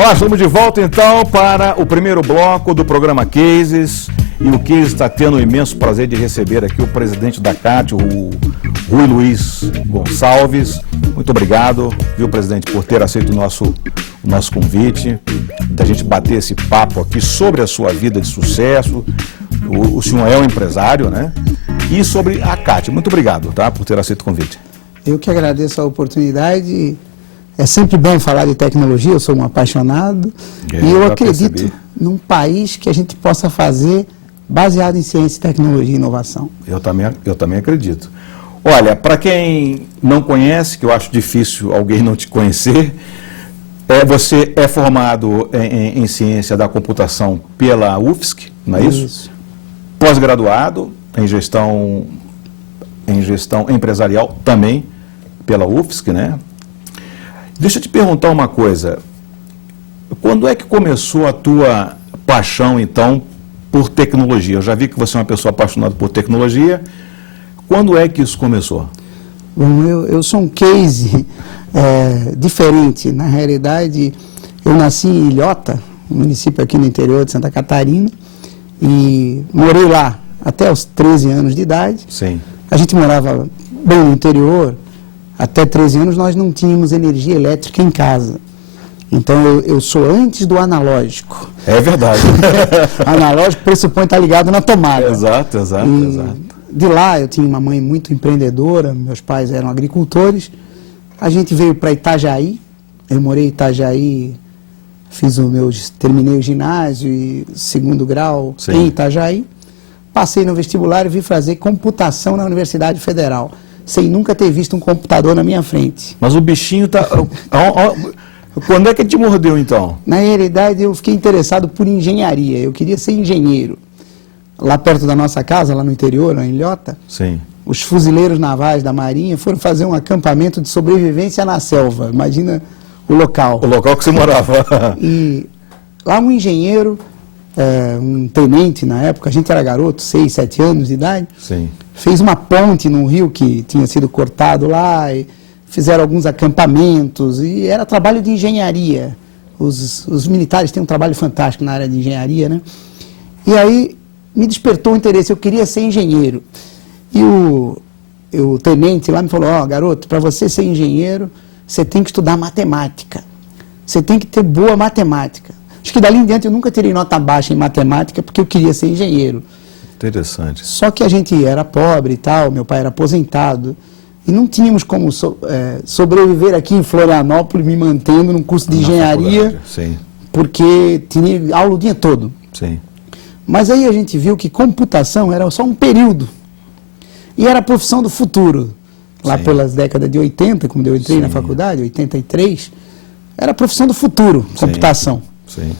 Olá, estamos de volta então para o primeiro bloco do programa Cases. E o Case está tendo o imenso prazer de receber aqui o presidente da CAT, o Rui Luiz Gonçalves. Muito obrigado, viu, presidente, por ter aceito o nosso convite, da gente bater esse papo aqui sobre a sua vida de sucesso. O senhor é um empresário, né? E sobre a CAT. Muito obrigado, tá, por ter aceito o convite. Eu que agradeço a oportunidade. É sempre bom falar de tecnologia, eu sou um apaixonado. E eu acredito num país que a gente possa fazer baseado em ciência, tecnologia e inovação. Eu também acredito. Olha, para quem não conhece, que eu acho difícil alguém não te conhecer, você é formado em ciência da computação pela UFSC, não é isso? Isso. Pós-graduado em gestão empresarial também pela UFSC, né? Deixa eu te perguntar uma coisa. Quando é que começou a tua paixão, então, por tecnologia? Eu já vi que você é uma pessoa apaixonada por tecnologia. Quando é que isso começou? Bom, eu sou um case diferente. Na realidade, eu nasci em Ilhota, um município aqui no interior de Santa Catarina, e morei lá até os 13 anos de idade. Sim. A gente morava bem no interior. Até 13 anos nós não tínhamos energia elétrica em casa. Então eu sou antes do analógico. É verdade. Analógico pressupõe estar ligado na tomada. Exato. De lá eu tinha uma mãe muito empreendedora, meus pais eram agricultores. A gente veio para Itajaí, eu morei em Itajaí, terminei o ginásio e segundo grau Sim. em Itajaí. Passei no vestibular e vim fazer computação na Universidade Federal, sem nunca ter visto um computador na minha frente. Mas o bichinho tá... Quando é que ele te mordeu, então? Na realidade, eu fiquei interessado por engenharia. Eu queria ser engenheiro. Lá perto da nossa casa, lá no interior, em Ilhota, Sim. os fuzileiros navais da Marinha foram fazer um acampamento de sobrevivência na selva. Imagina o local. O local que você morava. E lá um engenheiro, um tenente na época, a gente era garoto, 6, 7 anos de idade, Sim. fez uma ponte num rio que tinha sido cortado lá, e fizeram alguns acampamentos, e era trabalho de engenharia. Os militares têm um trabalho fantástico na área de engenharia, né? E aí me despertou o interesse, eu queria ser engenheiro. E o tenente lá me falou, garoto, para você ser engenheiro, você tem que estudar matemática. Você tem que ter boa matemática. Acho que dali em diante eu nunca tirei nota baixa em matemática, porque eu queria ser engenheiro. Interessante. Só que a gente era pobre e tal, meu pai era aposentado, e não tínhamos como sobreviver aqui em Florianópolis, me mantendo num curso de engenharia, Sim. porque tinha aula o dia todo. Sim. Mas aí a gente viu que computação era só um período, e era a profissão do futuro. Lá Sim. pelas décadas de 80, quando eu entrei Sim. na faculdade, 83, era a profissão do futuro, computação. Sim.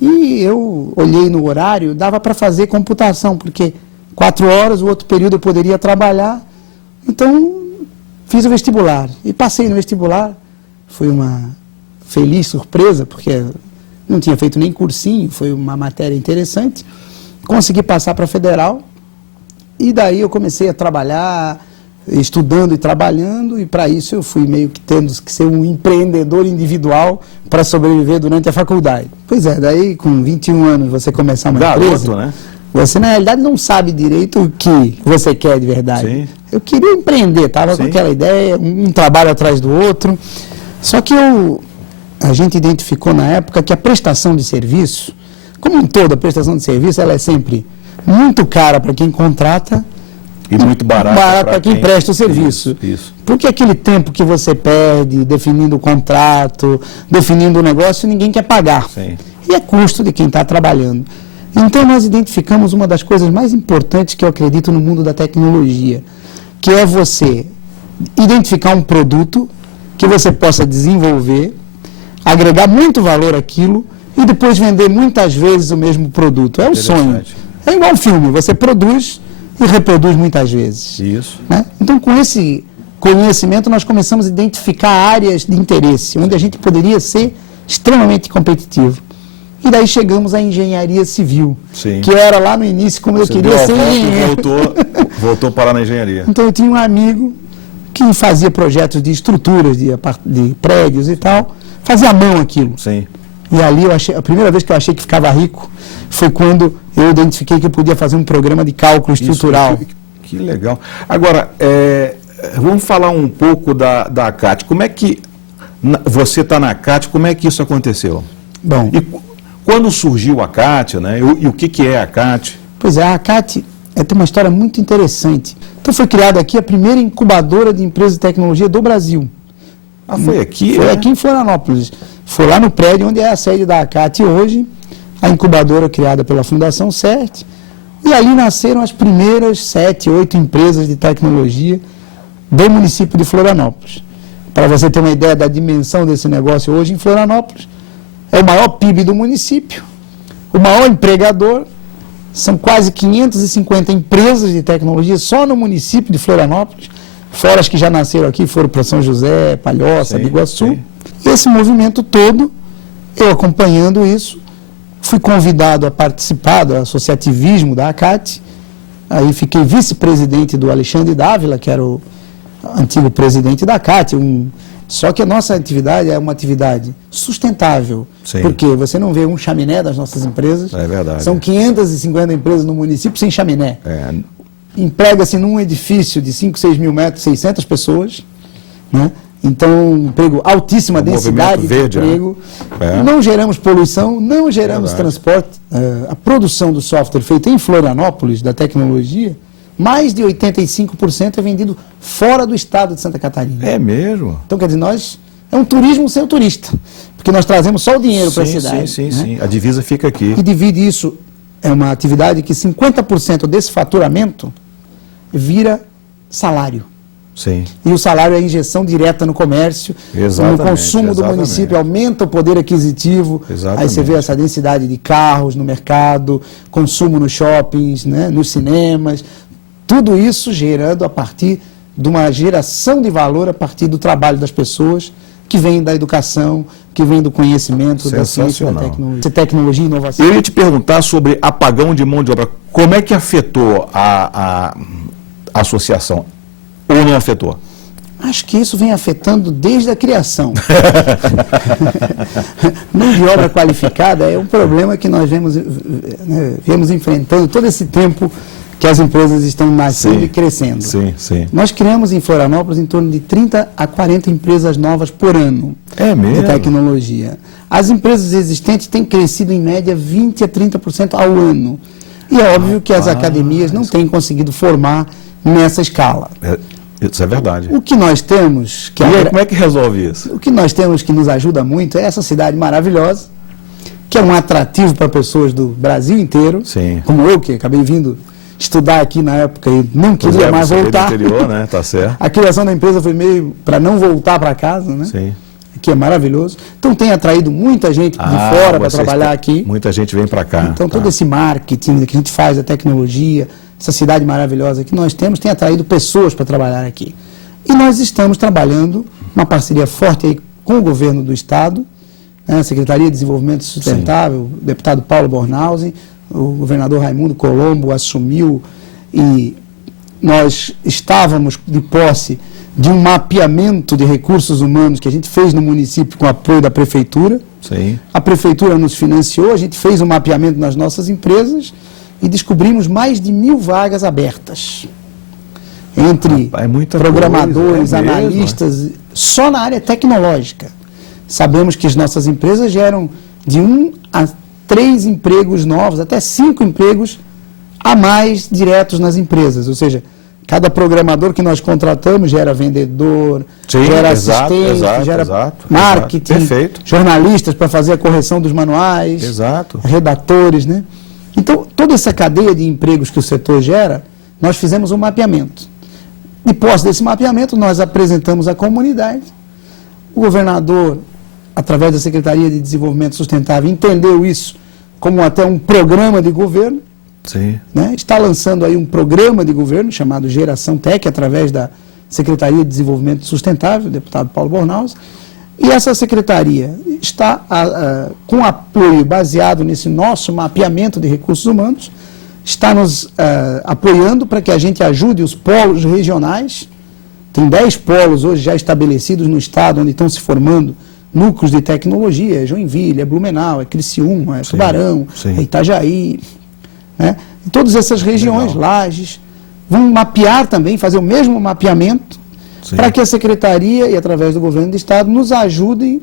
E eu olhei no horário, dava para fazer computação, porque 4 horas, o outro período eu poderia trabalhar. Então, fiz o vestibular. E passei no vestibular. Foi uma feliz surpresa, porque não tinha feito nem cursinho, foi uma matéria interessante. Consegui passar para a Federal. E daí eu comecei a trabalhar, estudando e trabalhando, e para isso eu fui meio que tendo que ser um empreendedor individual para sobreviver durante a faculdade. Pois é, daí com 21 anos você começar uma empresa, né? Você na realidade não sabe direito o que você quer de verdade. Sim. Eu queria empreender, estava com aquela ideia, um trabalho atrás do outro, só que a gente identificou na época que a prestação de serviço, como em toda prestação de serviço, ela é sempre muito cara para quem contrata, e muito barato para quem presta o serviço. Isso. Porque aquele tempo que você perde definindo o contrato, definindo o negócio, ninguém quer pagar. Sim. E é custo de quem está trabalhando. Então nós identificamos uma das coisas mais importantes que eu acredito no mundo da tecnologia, que é você identificar um produto que você possa desenvolver, agregar muito valor àquilo e depois vender muitas vezes o mesmo produto. É o sonho. É igual um filme, você produz e reproduz muitas vezes. Isso. Né? Então, com esse conhecimento, nós começamos a identificar áreas de interesse, onde a gente poderia ser extremamente competitivo. E daí chegamos à engenharia civil, Sim. que era lá no início como eu queria ser engenheiro. Voltou para na engenharia. Então, eu tinha um amigo que fazia projetos de estruturas, de prédios e tal, fazia à mão aquilo. Sim. E ali a primeira vez que eu achei que ficava rico foi quando eu identifiquei que eu podia fazer um programa de cálculo estrutural. Que legal. Agora, vamos falar um pouco da CAT. Como é que você está na CAT, como é que isso aconteceu? Bom, E quando surgiu a CAT, né? E o que é a CAT? pois é, a CAT tem uma história muito interessante. Então foi criada aqui a primeira incubadora de empresas de tecnologia do Brasil. Ah, foi aqui? Foi aqui em Florianópolis. Foi lá no prédio onde é a sede da CAT hoje, a incubadora criada pela Fundação CERT. E ali nasceram as primeiras 7, 8 empresas de tecnologia do município de Florianópolis. Para você ter uma ideia da dimensão desse negócio hoje em Florianópolis, é o maior PIB do município, o maior empregador, são quase 550 empresas de tecnologia só no município de Florianópolis, fora as que já nasceram aqui, foram para São José, Palhoça, Biguaçu. Sim. E esse movimento todo, eu acompanhando isso, fui convidado a participar do associativismo da ACAT, aí fiquei vice-presidente do Alexandre Dávila, que era o antigo presidente da ACAT, só que a nossa atividade é uma atividade sustentável, Sim. porque você não vê um chaminé das nossas empresas, É verdade. são 550 empresas no município sem chaminé. Emprega-se num edifício de 5, 6 mil metros, 600 pessoas, né? Então, emprego, altíssima densidade de verde, emprego, né? não geramos poluição, não geramos Verdade. transporte. A produção do software feita em Florianópolis, da tecnologia, mais de 85% é vendido fora do estado de Santa Catarina. É mesmo? Então, quer dizer, é um turismo sem o turista, porque nós trazemos só o dinheiro para a Sim, cidade. sim, né? sim. A divisa fica aqui. E divide isso, é uma atividade que 50% desse faturamento vira salário. Sim. E o salário é a injeção direta no comércio, Exatamente, no consumo do exatamente. município, aumenta o poder aquisitivo. Exatamente. Aí você vê essa densidade de carros no mercado, consumo nos shoppings, né, nos cinemas, tudo isso gerando a partir de uma geração de valor a partir do trabalho das pessoas, que vem da educação, que vem do conhecimento, da ciência, da tecnologia. Tecnologia e inovação. Eu ia te perguntar sobre apagão de mão de obra. Como é que afetou a associação? Ou não afetou? Acho que isso vem afetando desde a criação. Mão de obra qualificada é um problema que nós viemos enfrentando todo esse tempo que as empresas estão nascendo e crescendo. Sim, sim. Nós criamos em Florianópolis em torno de 30 a 40 empresas novas por ano mesmo? de tecnologia. As empresas existentes têm crescido em média 20 a 30% ao ano. E é óbvio que as academias não têm conseguido formar nessa escala. Isso é verdade. O que nós temos... E aí, como é que resolve isso? O que nós temos que nos ajuda muito é essa cidade maravilhosa, que é um atrativo para pessoas do Brasil inteiro, Sim. como eu, que acabei vindo estudar aqui na época e não queria mais voltar. Do interior, né? Tá certo. A criação da empresa foi meio para não voltar para casa, né? Sim. Que é maravilhoso. Então tem atraído muita gente de fora para trabalhar aqui. Muita gente vem para cá. Então todo esse marketing que a gente faz, a tecnologia, essa cidade maravilhosa que nós temos, tem atraído pessoas para trabalhar aqui. E nós estamos trabalhando uma parceria forte aí com o governo do estado, né, a Secretaria de Desenvolvimento Sustentável, o deputado Paulo Bornhausen, o governador Raimundo Colombo assumiu e nós estávamos de posse de um mapeamento de recursos humanos que a gente fez no município com apoio da prefeitura. Sim. A prefeitura nos financiou, a gente fez um mapeamento nas nossas empresas e descobrimos mais de 1.000 vagas abertas. Entre programadores, analistas, só na área tecnológica. Sabemos que as nossas empresas geram de 1 a 3 empregos novos, até 5 empregos a mais diretos nas empresas. Ou seja, cada programador que nós contratamos gera vendedor, gera assistente, gera marketing, jornalistas para fazer a correção dos manuais, redatores, né? Então, toda essa cadeia de empregos que o setor gera, nós fizemos um mapeamento. De posse desse mapeamento, nós apresentamos à comunidade. O governador, através da Secretaria de Desenvolvimento Sustentável, entendeu isso como até um programa de governo. Sim. Né? Está lançando aí um programa de governo chamado Geração Tech, através da Secretaria de Desenvolvimento Sustentável, o deputado Paulo Bornhausen. E essa secretaria está com apoio baseado nesse nosso mapeamento de recursos humanos, está nos apoiando para que a gente ajude os polos regionais. Tem 10 polos hoje já estabelecidos no estado, onde estão se formando núcleos de tecnologia, é Joinville, é Blumenau, é Criciúma, é Tubarão, é Itajaí, né? Em todas essas regiões, Lages, vão mapear também, fazer o mesmo mapeamento, para que a Secretaria e através do Governo do Estado nos ajudem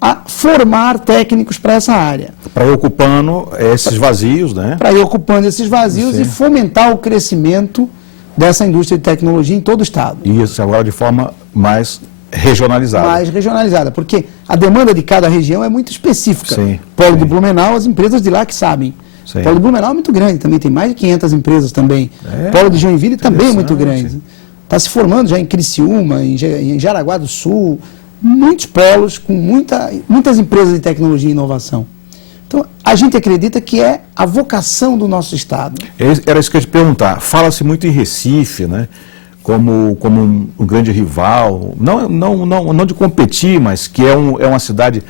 a formar técnicos para essa área. Para ir ocupando esses vazios, né? Para ir ocupando esses vazios e fomentar o crescimento dessa indústria de tecnologia em todo o Estado. E isso agora de forma mais regionalizada. Mais regionalizada, porque a demanda de cada região é muito específica. Sim. Polo de Blumenau, as empresas de lá que sabem. Sim. Polo de Blumenau é muito grande, também tem mais de 500 empresas também. Polo de Joinville também é muito grande. Está se formando já em Criciúma, em Jaraguá do Sul, muitos polos com muitas empresas de tecnologia e inovação. Então, a gente acredita que é a vocação do nosso Estado. Era isso que eu ia te perguntar. Fala-se muito em Recife, né? Como um grande rival, não de competir, mas que é uma cidade...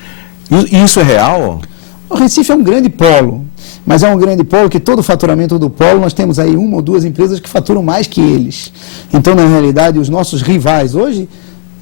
E isso é real? O Recife é um grande polo, mas é um grande polo que todo o faturamento do polo, nós temos aí 1 ou 2 empresas que faturam mais que eles. Então, na realidade, os nossos rivais hoje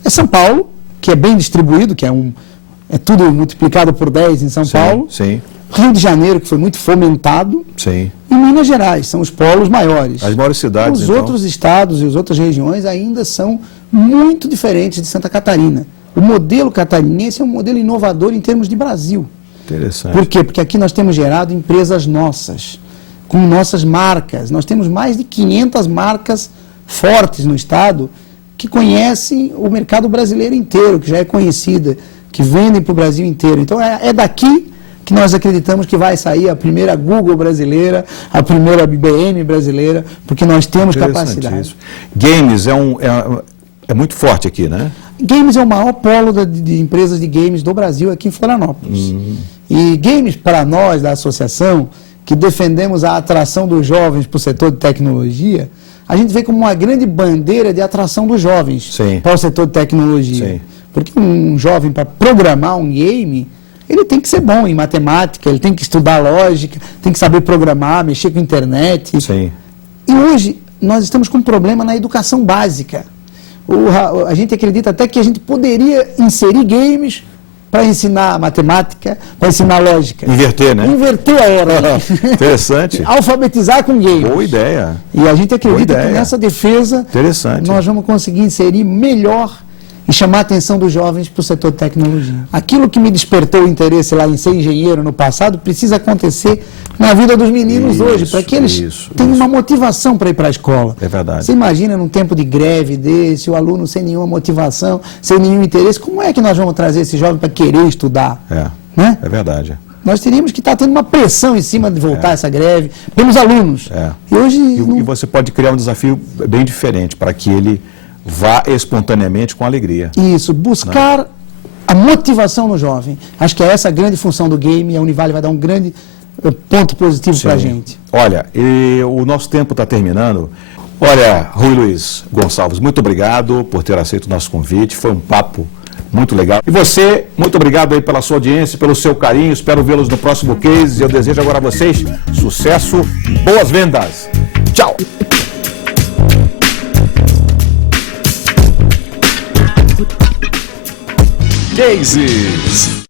é São Paulo, que é bem distribuído, que é tudo multiplicado por 10 em São Paulo. Sim. Rio de Janeiro, que foi muito fomentado. Sim. E Minas Gerais, são os polos maiores. As maiores cidades, Os outros estados e as outras regiões ainda são muito diferentes de Santa Catarina. O modelo catarinense é um modelo inovador em termos de Brasil. Interessante. Por quê? Porque aqui nós temos gerado empresas nossas, com nossas marcas. Nós temos mais de 500 marcas fortes no estado que conhecem o mercado brasileiro inteiro, que já é conhecida, que vendem para o Brasil inteiro. Então é daqui que nós acreditamos que vai sair a primeira Google brasileira, a primeira IBM brasileira, porque nós temos capacidade. Isso. Games é muito forte aqui, né? Games é o maior polo de empresas de games do Brasil aqui em Florianópolis. E games, para nós da associação, que defendemos a atração dos jovens para o setor de tecnologia, a gente vê como uma grande bandeira de atração dos jovens para o setor de tecnologia. Sim. Porque um jovem, para programar um game, ele tem que ser bom em matemática, ele tem que estudar lógica, tem que saber programar, mexer com internet. Sim. E hoje nós estamos com um problema na educação básica. A gente acredita até que a gente poderia inserir games para ensinar matemática, para ensinar lógica. Inverter, né? Inverter a ordem. Interessante. Alfabetizar com games. Boa ideia. E a gente acredita que nessa defesa nós vamos conseguir inserir melhor e chamar a atenção dos jovens para o setor de tecnologia. Aquilo que me despertou o interesse lá em ser engenheiro no passado precisa acontecer na vida dos meninos hoje, para que eles tenham uma motivação para ir para a escola. É verdade. Você imagina num tempo de greve desse, o aluno sem nenhuma motivação, sem nenhum interesse, como é que nós vamos trazer esse jovem para querer estudar? Né? É verdade. Nós teríamos que estar tendo uma pressão em cima de voltar essa greve pelos alunos. E hoje e você pode criar um desafio bem diferente para que ele vá espontaneamente com alegria. Isso, buscar a motivação no jovem. Acho que é essa a grande função do game, e a Univale vai dar um grande ponto positivo para a gente. Olha, o nosso tempo está terminando. Olha, Rui Luiz Gonçalves, muito obrigado por ter aceito o nosso convite, foi um papo muito legal. E você, muito obrigado aí pela sua audiência, pelo seu carinho, espero vê-los no próximo Case. Eu desejo agora a vocês sucesso e boas vendas. Tchau! Cases.